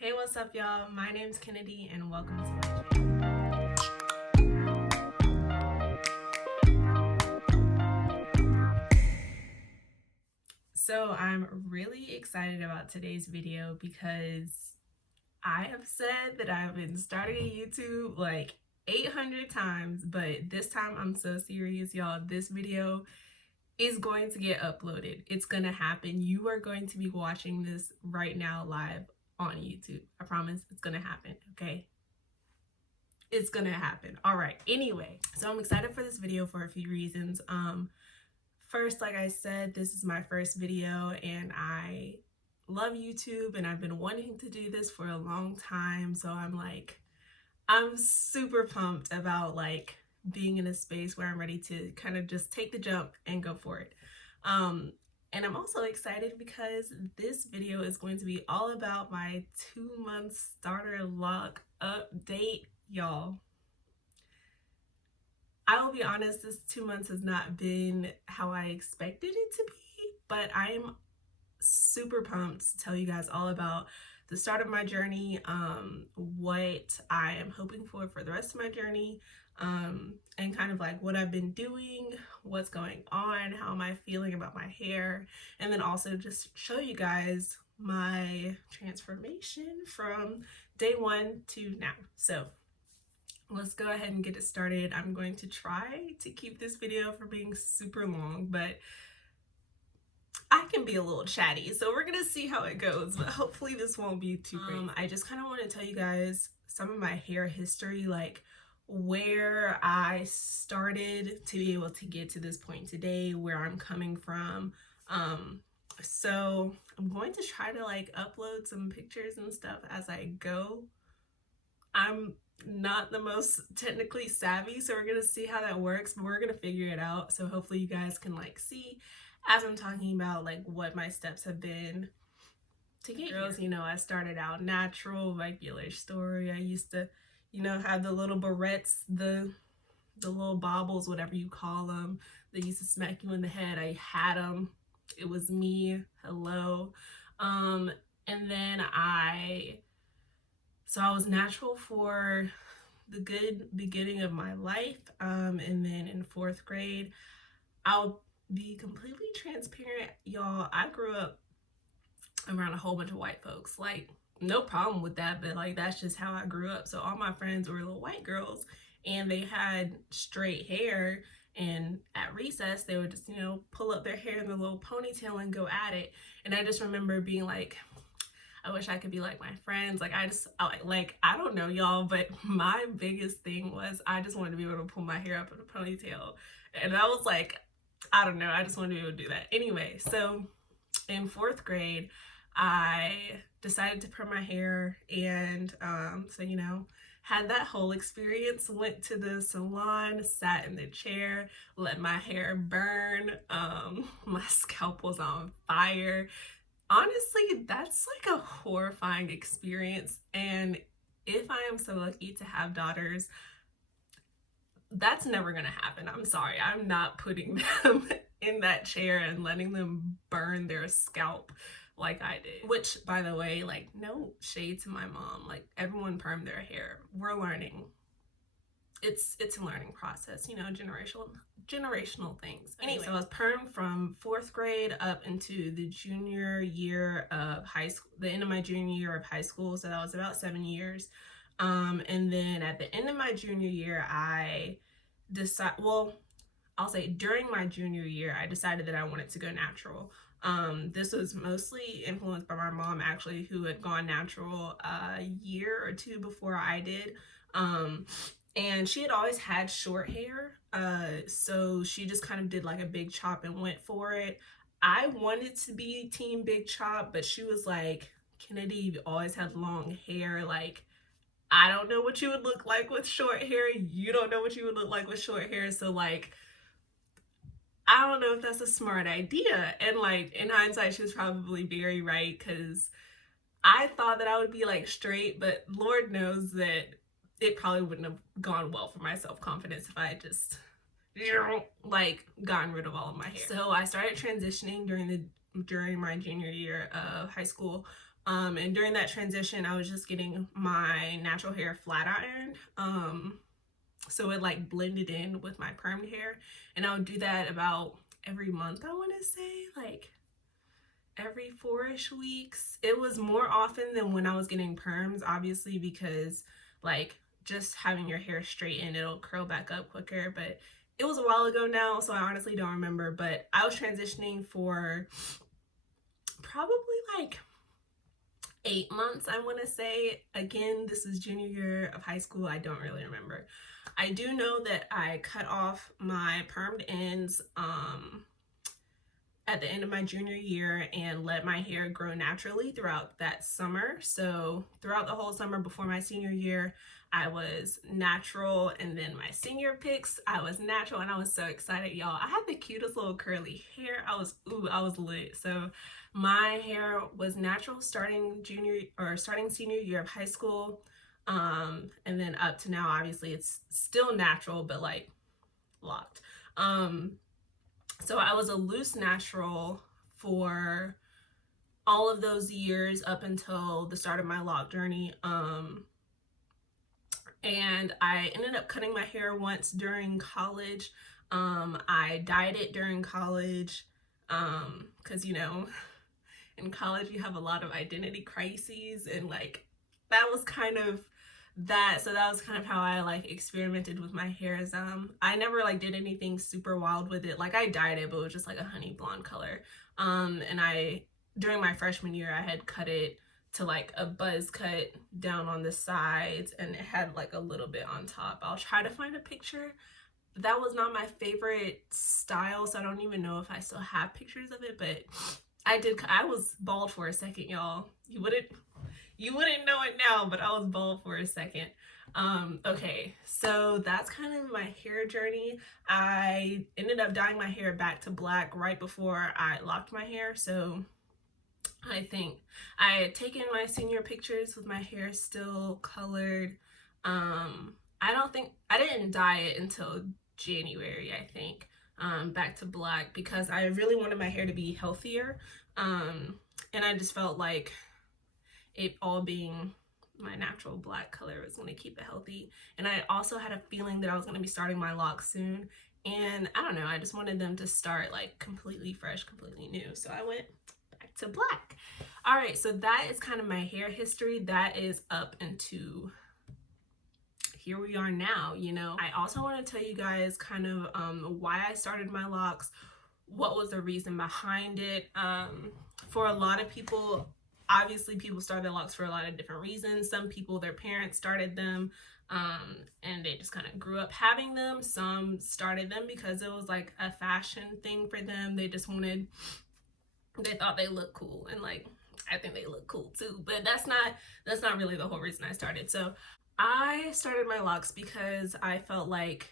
Hey, what's up, y'all? My name's Kennedy, and welcome to my channel. So I'm really excited about today's video because I have said that I've been starting YouTube like 800 times, but this time I'm so serious, y'all. This video is going to get uploaded. It's gonna happen. You are going to be watching this right now live on YouTube. I promise it's gonna happen, okay? It's gonna happen. All right, anyway, so I'm excited for this video for a few reasons. First, like I said, this is my first video and I love YouTube and I've been wanting to do this for a long time. So I'm super pumped about like being in a space where I'm ready to kind of just take the jump and go for it. And I'm also excited because this video is going to be all about my 2-month starter lock update, y'all. I will be honest, this 2 months has not been how I expected it to be, but I am super pumped to tell you guys all about the start of my journey, what I am hoping for the rest of my journey, and kind of like what I've been doing, what's going on, how am I feeling about my hair, and then also just show you guys my transformation from day one to now. So let's go ahead and get it started. I'm going to try to keep this video from being super long, but I can be a little chatty, so we're gonna see how it goes, but hopefully this won't be too crazy. I just kind of want to tell you guys some of my hair history, like where I started to be able to get to this point today, where I'm coming from. So I'm going to try to like upload some pictures and stuff as I go. I'm not the most technically savvy, so we're gonna see how that works, but we're gonna figure it out. So hopefully you guys can like see as I'm talking about like what my steps have been to get here. You know, I started out natural, regular story. I used to, you know, have the little barrettes, the little baubles, whatever you call them. They used to smack you in the head. I had them. It was me. Hello. And then so I was natural for the good beginning of my life. And then in 4th grade, I'll be completely transparent, y'all. I grew up around a whole bunch of white folks. Like, no problem with that, but like that's just how I grew up. So all my friends were little white girls and they had straight hair, and at recess they would just, you know, pull up their hair in the little ponytail and go at it. And I just remember being like, I wish I could be like my friends. Like I don't know, y'all, but my biggest thing was I just wanted to be able to pull my hair up in a ponytail. And I was like, I don't know, I just wanted to be able to do that. Anyway, so in 4th grade, I decided to perm my hair, and so, you know, had that whole experience, went to the salon, sat in the chair, let my hair burn. My scalp was on fire. Honestly, that's like a horrifying experience, and if I am so lucky to have daughters, that's never gonna happen. I'm sorry, I'm not putting them in that chair and letting them burn their scalp like I did. Which, by the way, like, no shade to my mom, like everyone permed their hair. We're learning. It's a learning process, you know, generational things. Anyway, so I was permed from 4th grade up into the junior year of high school, the end of my junior year of high school. So that was about 7 years. And then at the end of my junior year, I'll say during my junior year, I decided that I wanted to go natural. This was mostly influenced by my mom, actually, who had gone natural a year or two before I did. And she had always had short hair, so she just kind of did like a big chop and went for it. I wanted to be team big chop, but she was like, Kennedy, you've always had long hair. Like, I don't know what you would look like with short hair. You don't know what you would look like with short hair. So like, I don't know if that's a smart idea. And like, in hindsight, she was probably very right, because I thought that I would be like straight, but Lord knows that it probably wouldn't have gone well for my self-confidence if I had just like gotten rid of all of my hair. So I started transitioning during my junior year of high school. And during that transition, I was just getting my natural hair flat ironed. So it like blended in with my permed hair. And I would do that about every month, I want to say, like every 4-ish weeks. It was more often than when I was getting perms, obviously, because like just having your hair straightened, it'll curl back up quicker. But it was a while ago now, so I honestly don't remember. But I was transitioning for probably like 8 months, I want to say. Again, this is junior year of high school. I don't really remember. I do know that I cut off my permed ends at the end of my junior year and let my hair grow naturally throughout that summer. So throughout the whole summer before my senior year, I was natural, and then my senior pics, I was natural, and I was so excited, y'all. I had the cutest little curly hair. I was lit. So my hair was natural starting senior year of high school. And then up to now, obviously it's still natural, but like locked. So I was a loose natural for all of those years up until the start of my loc journey. And I ended up cutting my hair once during college. I dyed it during college because, you know, in college you have a lot of identity crises, and like that was kind of that. So that was kind of how I like experimented with my hairs. I never like did anything super wild with it. Like I dyed it, but it was just like a honey blonde color. And I during my freshman year I had cut it to like a buzz cut down on the sides, and it had like a little bit on top. I'll try to find a picture. That was not my favorite style, so I don't even know if I still have pictures of it, but I was bald for a second, y'all. You wouldn't know it now, but I was bald for a second. Okay, so that's kind of my hair journey. I ended up dyeing my hair back to black right before I locked my hair, so I think I had taken my senior pictures with my hair still colored. I didn't dye it until January, I think, back to black, because I really wanted my hair to be healthier. And I just felt like it all being my natural black color was going to keep it healthy. And I also had a feeling that I was going to be starting my locks soon. And I don't know, I just wanted them to start like completely fresh, completely new. So I went back to black. All right, so that is kind of my hair history. That is up into here we are now, you know. I also want to tell you guys kind of why I started my locks, what was the reason behind it. For a lot of people, obviously people start their locks for a lot of different reasons. Some people, their parents started them and they just kind of grew up having them. Some started them because it was like a fashion thing for them. They thought they looked cool, and like I think they look cool too, but that's not really the whole reason I started. So I started my locks because I felt like,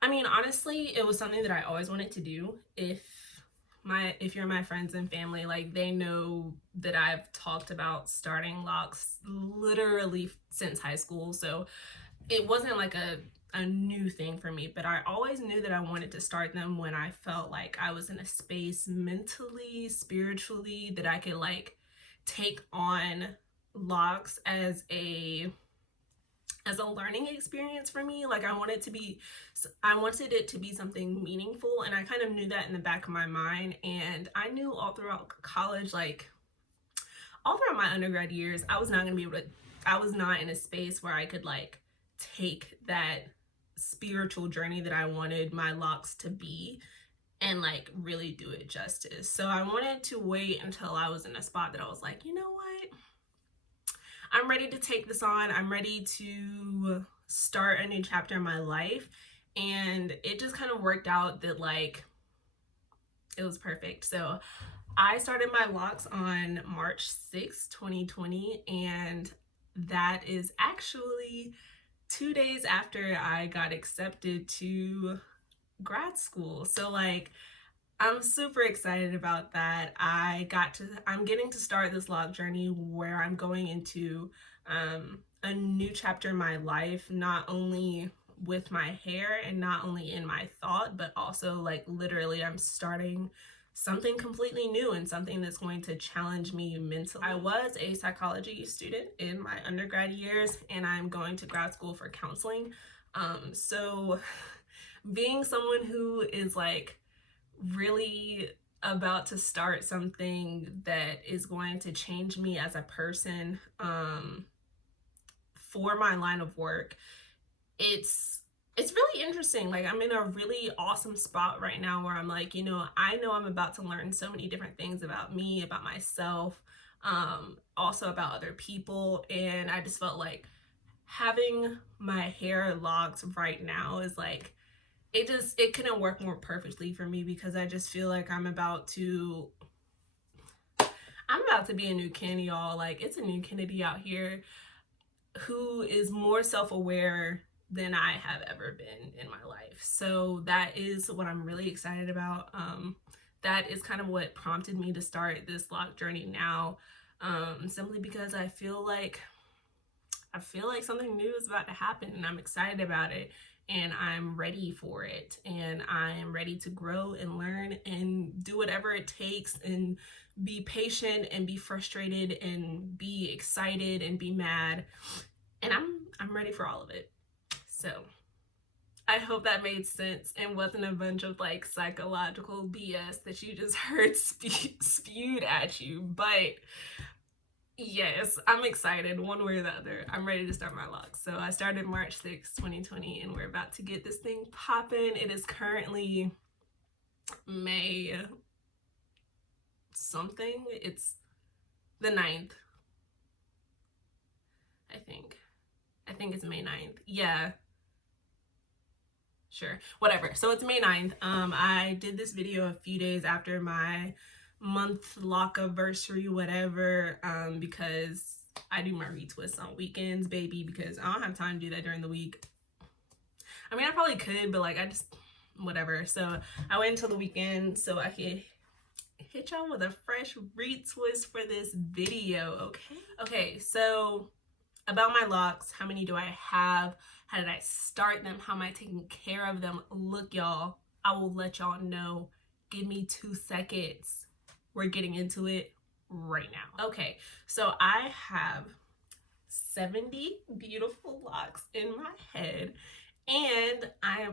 I mean, honestly, it was something that I always wanted to do. If you're my friends and family, like they know that I've talked about starting locks literally since high school. So it wasn't like a new thing for me, but I always knew that I wanted to start them when I felt like I was in a space mentally, spiritually, that I could like take on locks as a learning experience for me. Like I wanted it to be something meaningful, and I kind of knew that in the back of my mind. And I knew all throughout college, like all throughout my undergrad years, I was not in a space where I could like take that spiritual journey that I wanted my locks to be and like really do it justice. So I wanted to wait until I was in a spot that I was like, you know what? I'm ready to take this on. I'm ready to start a new chapter in my life. And it just kind of worked out that like it was perfect. So I started my locks on March 6th, 2020, and that is actually 2 days after I got accepted to grad school. So like I'm super excited about that. I'm getting to start this loc journey where I'm going into a new chapter in my life, not only with my hair and not only in my thought, but also like literally I'm starting something completely new and something that's going to challenge me mentally. I was a psychology student in my undergrad years, and I'm going to grad school for counseling. So being someone who is like really about to start something that is going to change me as a person, for my line of work, it's really interesting. Like, I'm in a really awesome spot right now where I'm like, I know I'm about to learn so many different things about me, about myself, also about other people. And I just felt like having my hair locked right now is like, it couldn't work more perfectly for me, because I just feel like I'm about to be a new Kennedy, y'all. Like, it's a new Kennedy out here who is more self-aware than I have ever been in my life. So that is what I'm really excited about. That is kind of what prompted me to start this loc journey now, simply because I feel like something new is about to happen, and I'm excited about it, and I'm ready for it, and I'm ready to grow and learn and do whatever it takes, and be patient and be frustrated and be excited and be mad, and I'm ready for all of it. So I hope that made sense and wasn't a bunch of like psychological BS that you just heard spewed at you. But yes, I'm excited one way or the other. I'm ready to start my locs. So I started March 6, 2020, and we're about to get this thing popping. It is currently May something. It's the 9th, I think it's May 9th. Yeah, sure, whatever. So it's May 9th. I did this video a few days after my month loc anniversary, whatever, because I do my retwists on weekends, baby, because I don't have time to do that during the week. I mean, I probably could, but like, I just, whatever. So I wait until the weekend so I can hit y'all with a fresh retwist for this video. Okay, so about my locs, how many do I have? How did I start them? How am I taking care of them? Look, y'all, I will let y'all know. Give me 2 seconds. We're getting into it right now. Okay, so I have 70 beautiful locs in my head, and I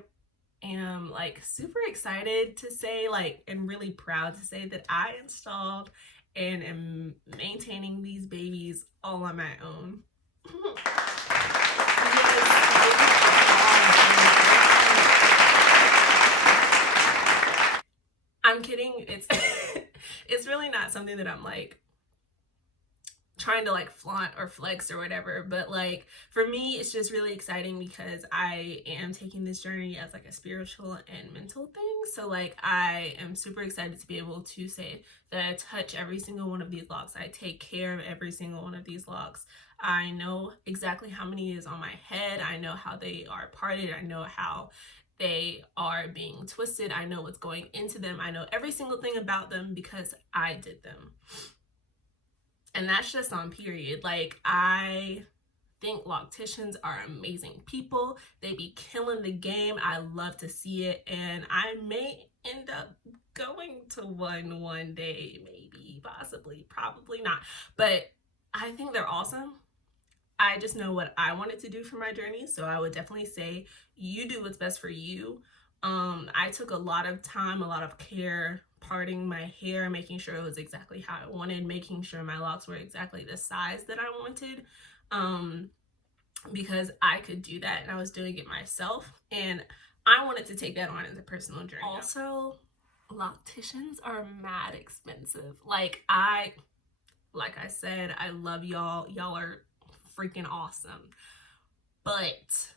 am like super excited to say, like, and really proud to say that I installed and am maintaining these babies all on my own. I'm kidding. It's really not something that I'm like trying to like flaunt or flex or whatever, but like for me it's just really exciting because I am taking this journey as like a spiritual and mental thing. So like I am super excited to be able to say that I touch every single one of these locs. I take care of every single one of these locs. I know exactly how many is on my head. I know how they are parted. I know how they are being twisted. I know what's going into them. I know every single thing about them because I did them. And that's just on period. Like, I think locticians are amazing people. They be killing the game. I love to see it. And I may end up going to one day, maybe, possibly, probably not. But I think they're awesome. I just know what I wanted to do for my journey. So I would definitely say you do what's best for you. I took a lot of time, a lot of care parting my hair, making sure it was exactly how I wanted, making sure my locs were exactly the size that I wanted, because I could do that and I was doing it myself, and I wanted to take that on as a personal journey. Also, locticians are mad expensive. Like I said, I love y'all. Y'all are freaking awesome. But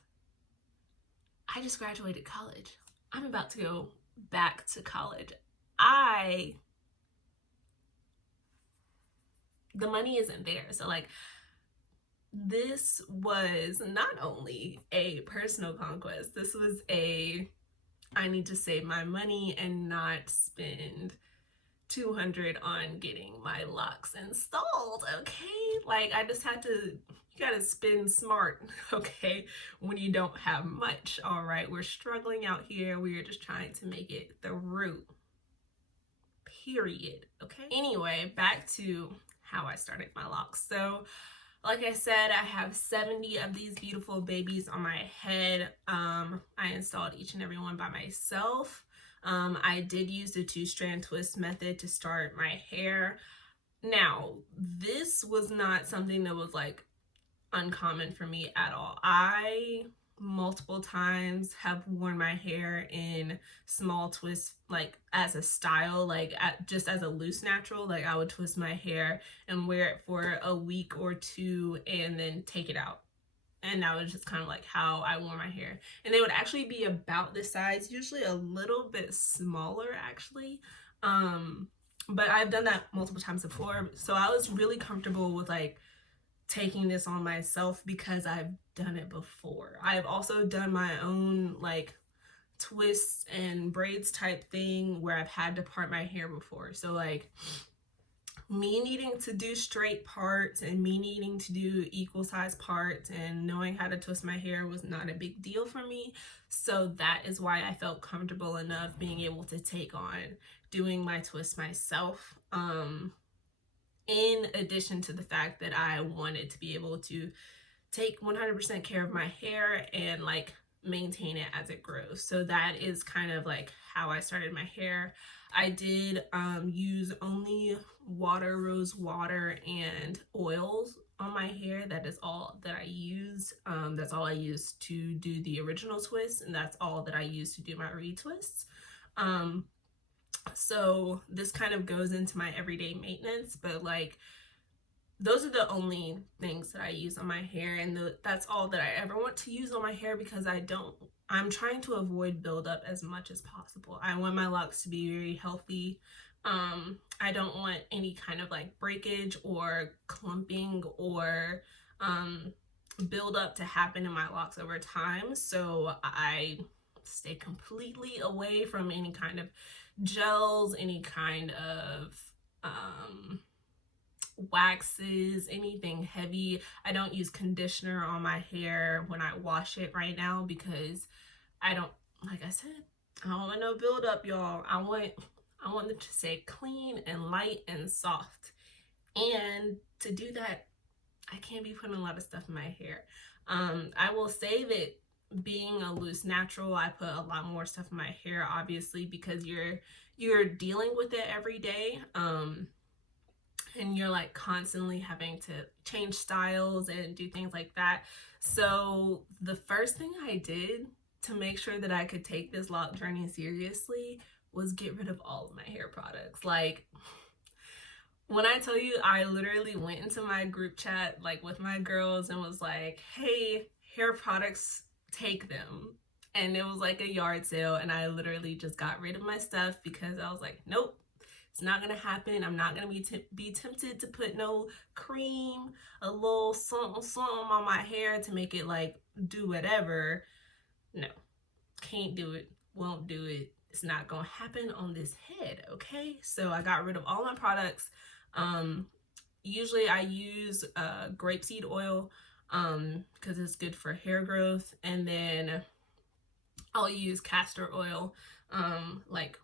I just graduated college. I'm about to go back to college. The money isn't there. So like, this was not only a personal conquest, this was I need to save my money and not spend $200 on getting my locs installed, okay? Like, I just had to, you gotta spend smart, okay, when you don't have much, all right? We're struggling out here. We are just trying to make it through, period. Okay, anyway, back to how I started my locks. So like I said, I have 70 of these beautiful babies on my head. I installed each and every one by myself. I did use the 2-strand twist method to start my hair. Now, this was not something that was like uncommon for me at all. I multiple times have worn my hair in small twists, like as a style, like just as a loose natural. Like I would twist my hair and wear it for a week or two and then take it out. And that was just kind of like how I wore my hair. And they would actually be about this size, usually a little bit smaller actually. But I've done that multiple times before. So I was really comfortable with like taking this on myself because I've done it before. I've also done my own like twists and braids type thing where I've had to part my hair before. So like me needing to do straight parts and me needing to do equal size parts and knowing how to twist my hair was not a big deal for me. So that is why I felt comfortable enough being able to take on doing my twist myself. In addition to the fact that I wanted to be able to take 100% care of my hair and like maintain it as it grows. So that is kind of like how I started my hair. I did use only water, rose water, and oils on my hair. That is all that I use. That's all I use to do the original twist, and that's all that I use to do my retwists. So this kind of goes into my everyday maintenance, but like those are the only things that I use on my hair, and that's all that I ever want to use on my hair because I'm trying to avoid buildup as much as possible. I want my locks to be very healthy. I don't want any kind of like breakage or clumping or buildup to happen in my locks over time. So I stay completely away from any kind of gels, any kind of waxes, anything heavy. I don't use conditioner on my hair when I wash it right now because I don't, like I said, I don't want no buildup, y'all. I want it to stay clean and light and soft. And to do that, I can't be putting a lot of stuff in my hair. I will say that being a loose natural, I put a lot more stuff in my hair, obviously, because you're dealing with it every day. And you're like constantly having to change styles and do things like that. So the first thing I did to make sure that I could take this lock journey seriously was get rid of all of my hair products. Like when I tell you, I literally went into my group chat like with my girls and was like, hey, hair products, take them. And it was like a yard sale, and I literally just got rid of my stuff because I was like, nope, it's not gonna happen. I'm not gonna be tempted to put no cream, a little something on my hair to make it like do whatever. No, can't do it, won't do it. It's not gonna happen on this head, okay? So I got rid of all my products. Usually I use grapeseed oil because it's good for hair growth, and then I'll use castor oil like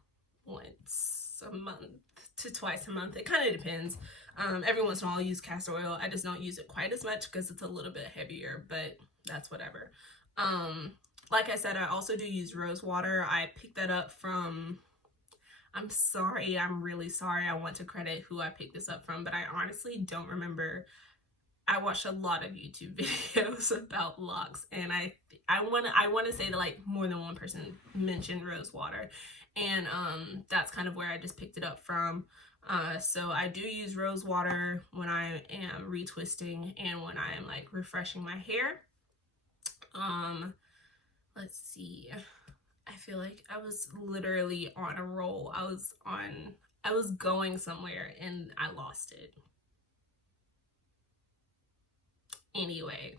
once a month to twice a month. It kind of depends. Every once in a while I'll use castor oil. I just don't use it quite as much because it's a little bit heavier, but that's whatever. Like I said, I also do use rose water. I picked that up from, I'm really sorry. I want to credit who I picked this up from, but I honestly don't remember. I watched a lot of YouTube videos about locks, and I want to say that like more than one person mentioned rose water, and that's kind of where I just picked it up from. So I do use rose water when I am retwisting and when I am like refreshing my hair. Let's see. I feel like I was literally on a roll. I was going somewhere and I lost it. Anyway,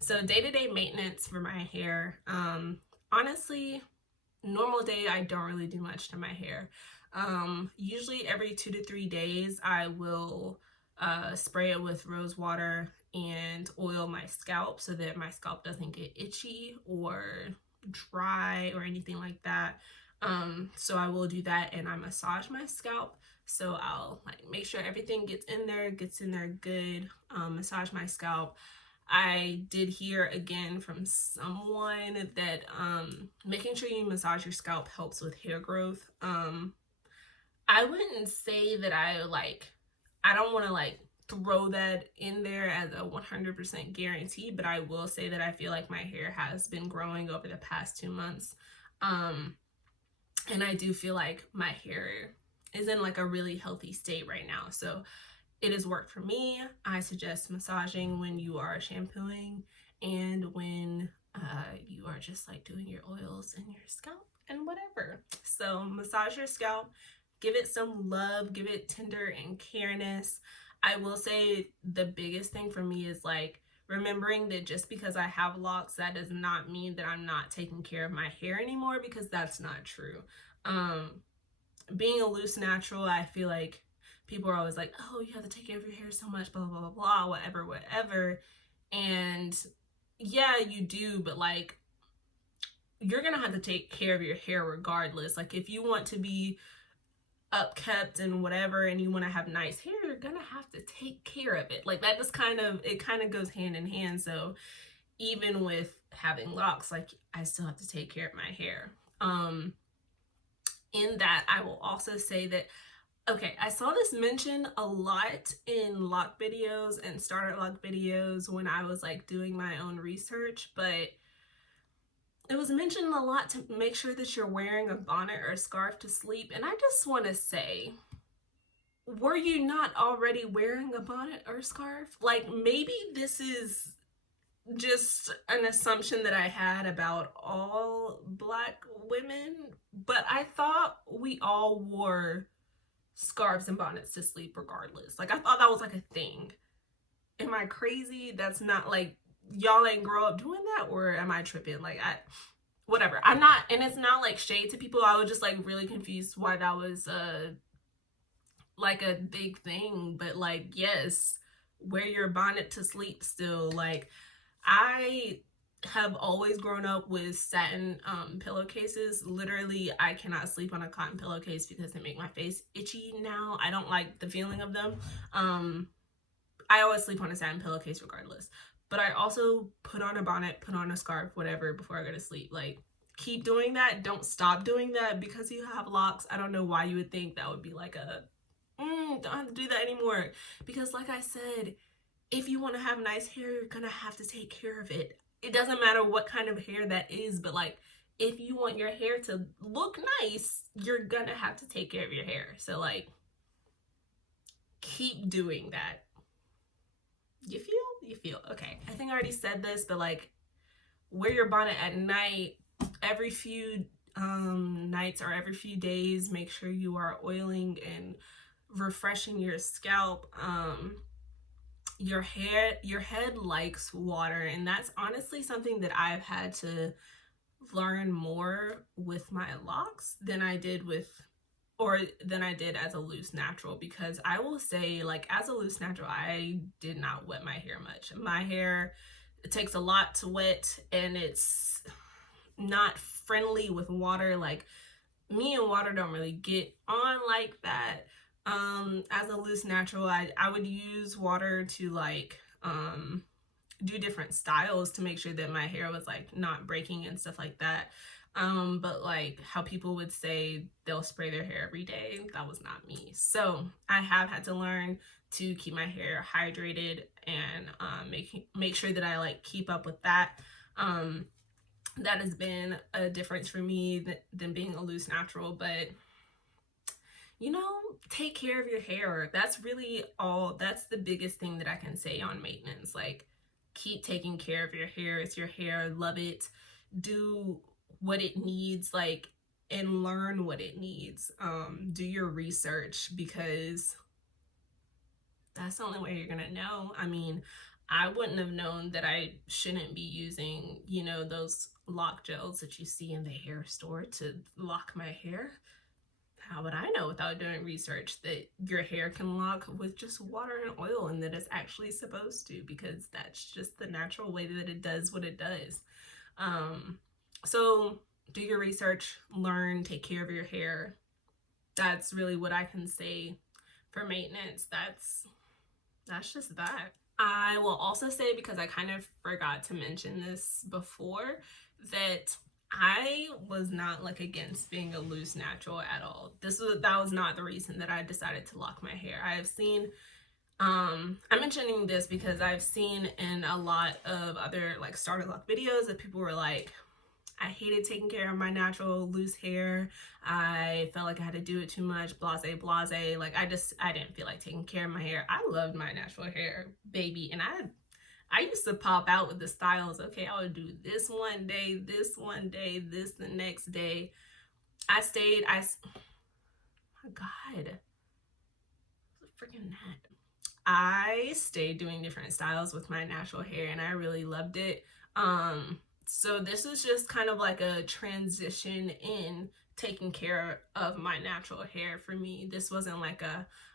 so day-to-day maintenance for my hair. Honestly, normal day, I don't really do much to my hair. Usually every 2 to 3 days, I will spray it with rose water and oil my scalp so that my scalp doesn't get itchy or dry or anything like that. So I will do that, and I massage my scalp So I'll like make sure everything gets in there good, massage my scalp. I did hear again from someone that making sure you massage your scalp helps with hair growth. I wouldn't say that I don't want to like throw that in there as a 100% guarantee, but I will say that I feel like my hair has been growing over the past 2 months. And I do feel like my hair is in like a really healthy state right now. So it has worked for me. I suggest massaging when you are shampooing and when you are just like doing your oils in your scalp and whatever. So massage your scalp, give it some love, give it tender and careness. I will say the biggest thing for me is like remembering that just because I have locks, that does not mean that I'm not taking care of my hair anymore, because that's not true. Being a loose natural, I feel like people are always like, oh, you have to take care of your hair so much, blah, blah, blah, blah, whatever. And yeah, you do, but like, you're gonna have to take care of your hair regardless. Like, if you want to be upkept and whatever, and you want to have nice hair, you're gonna have to take care of it. Like, that just kind of goes hand in hand. So even with having locks, like, I still have to take care of my hair. In that, I will also say that, okay, I saw this mentioned a lot in lock videos and starter lock videos when I was like doing my own research, but it was mentioned a lot to make sure that you're wearing a bonnet or a scarf to sleep. And I just want to say, were you not already wearing a bonnet or a scarf? Like, maybe this is just an assumption that I had about all Black women, but I thought we all wore scarves and bonnets to sleep regardless. Like, I thought that was like a thing. Am I crazy? That's not like, y'all ain't grow up doing that, or am I tripping? Like, whatever. I'm not, and it's not like shade to people. I was just like really confused why that was like a big thing. But like, yes, wear your bonnet to sleep still. Like, I have always grown up with satin pillowcases. Literally, I cannot sleep on a cotton pillowcase because they make my face itchy now. I don't like the feeling of them. I always sleep on a satin pillowcase regardless. But I also put on a bonnet, put on a scarf, whatever, before I go to sleep. Like, keep doing that. Don't stop doing that because you have locks. I don't know why you would think that would be like a, don't have to do that anymore. Because like I said, if you want to have nice hair, you're gonna have to take care of it. It doesn't matter what kind of hair that is, but like, if you want your hair to look nice, you're gonna have to take care of your hair. So like, keep doing that. You feel okay. I think I already said this, but like, wear your bonnet at night every few nights or every few days. Make sure you are oiling and refreshing your scalp. Your head likes water, and that's honestly something that I've had to learn more with my locks than I did as a loose natural. Because I will say, like, as a loose natural, I did not wet my hair much. My hair, it takes a lot to wet, and it's not friendly with water. Like, me and water don't really get on like that. As a loose natural, I would use water to like do different styles to make sure that my hair was like not breaking and stuff like that. But like how people would say they'll spray their hair every day, that was not me. So I have had to learn to keep my hair hydrated and make sure that I like keep up with that. That has been a difference for me than being a loose natural. But you know, take care of your hair. That's really all. That's the biggest thing that I can say on maintenance. Like, keep taking care of your hair. It's your hair. Love it. Do what it needs, like, and learn what it needs. Do your research, because that's the only way you're gonna know. I mean, I wouldn't have known that I shouldn't be using, you know, those lock gels that you see in the hair store to lock my hair. How would I know without doing research that your hair can lock with just water and oil, and that it's actually supposed to, because that's just the natural way that it does what it does. So do your research, learn, take care of your hair. that's really what I can say for maintenance. That's just that. I will also say, because I kind of forgot to mention this before, that I was not like against being a loose natural at all. That was not the reason that I decided to lock my hair. I have seen I'm mentioning this because I've seen in a lot of other like starter lock videos that people were like, I hated taking care of my natural loose hair. I felt like I had to do it too much, blase, blase. Like I didn't feel like taking care of my hair. I loved my natural hair, baby. And I used to pop out with the styles. Okay, I would do this one day, this one day, this the next day. Oh God, freaking gnat. I stayed doing different styles with my natural hair and I really loved it. So this was just kind of like a transition in taking care of my natural hair for me. This wasn't like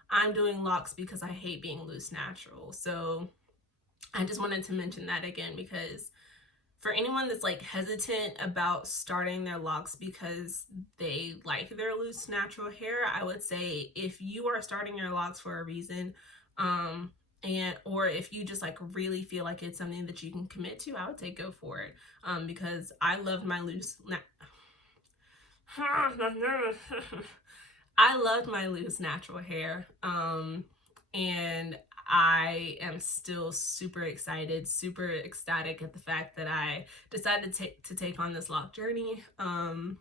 I'm doing locks because I hate being loose natural. So I just wanted to mention that again, because for anyone that's like hesitant about starting their locks because they like their loose natural hair, I would say if you are starting your locks for a reason, or if you just like really feel like it's something that you can commit to, I would say go for it. Because I loved my I loved my loose natural hair. And I am still super excited, super ecstatic at the fact that I decided to take on this lock journey. And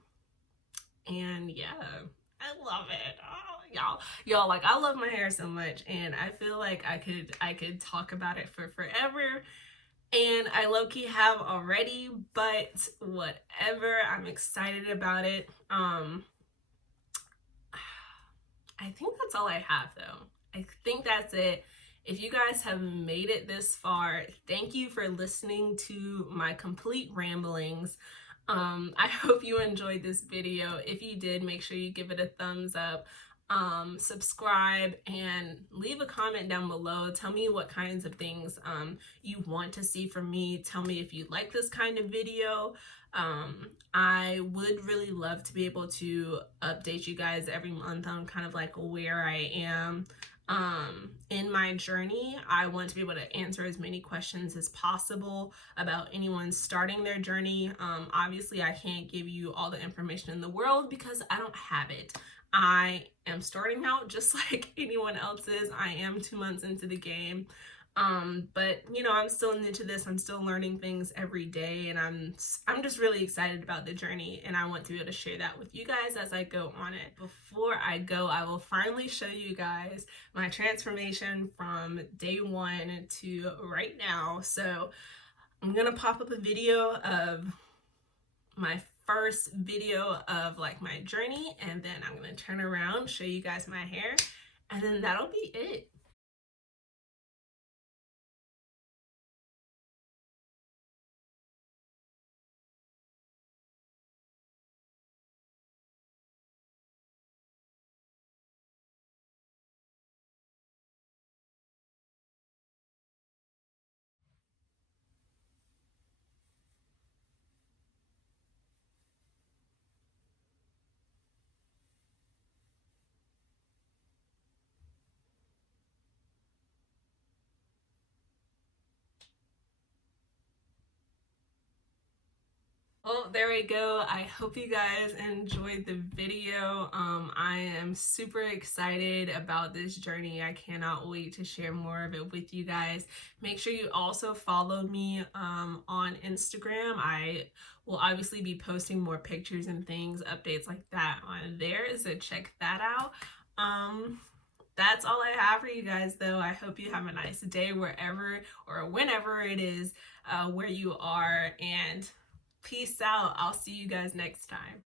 yeah, I love it. Oh, y'all, like I love my hair so much, and I feel like I could talk about it for forever. And I low-key have already, but whatever. I'm excited about it. I think that's all I have though. I think that's it. If you guys have made it this far, thank you for listening to my complete ramblings. I hope you enjoyed this video. If you did, make sure you give it a thumbs up, subscribe, and leave a comment down below. Tell me what kinds of things you want to see from me. Tell me if you like this kind of video. I would really love to be able to update you guys every month on kind of like where I am in my journey. I want to be able to answer as many questions as possible about anyone starting their journey. Obviously, I can't give you all the information in the world because I don't have it. I am starting out just like anyone else is. I am 2 months into the game. But you know, I'm still new to this. I'm still learning things every day, and I'm just really excited about the journey, and I want to be able to share that with you guys as I go on it. Before I go, I will finally show you guys my transformation from day 1 to right now. So I'm gonna pop up a video of my first video of like my journey, and then I'm gonna turn around, show you guys my hair, and then that'll be it. Well, there we go. I hope you guys enjoyed the video. I am super excited about this journey. I cannot wait to share more of it with you guys. Make sure you also follow me on Instagram. I will obviously be posting more pictures and things, updates like that on there, so check that out. That's all I have for you guys though. I hope you have a nice day wherever or whenever it is where you are, and peace out. I'll see you guys next time.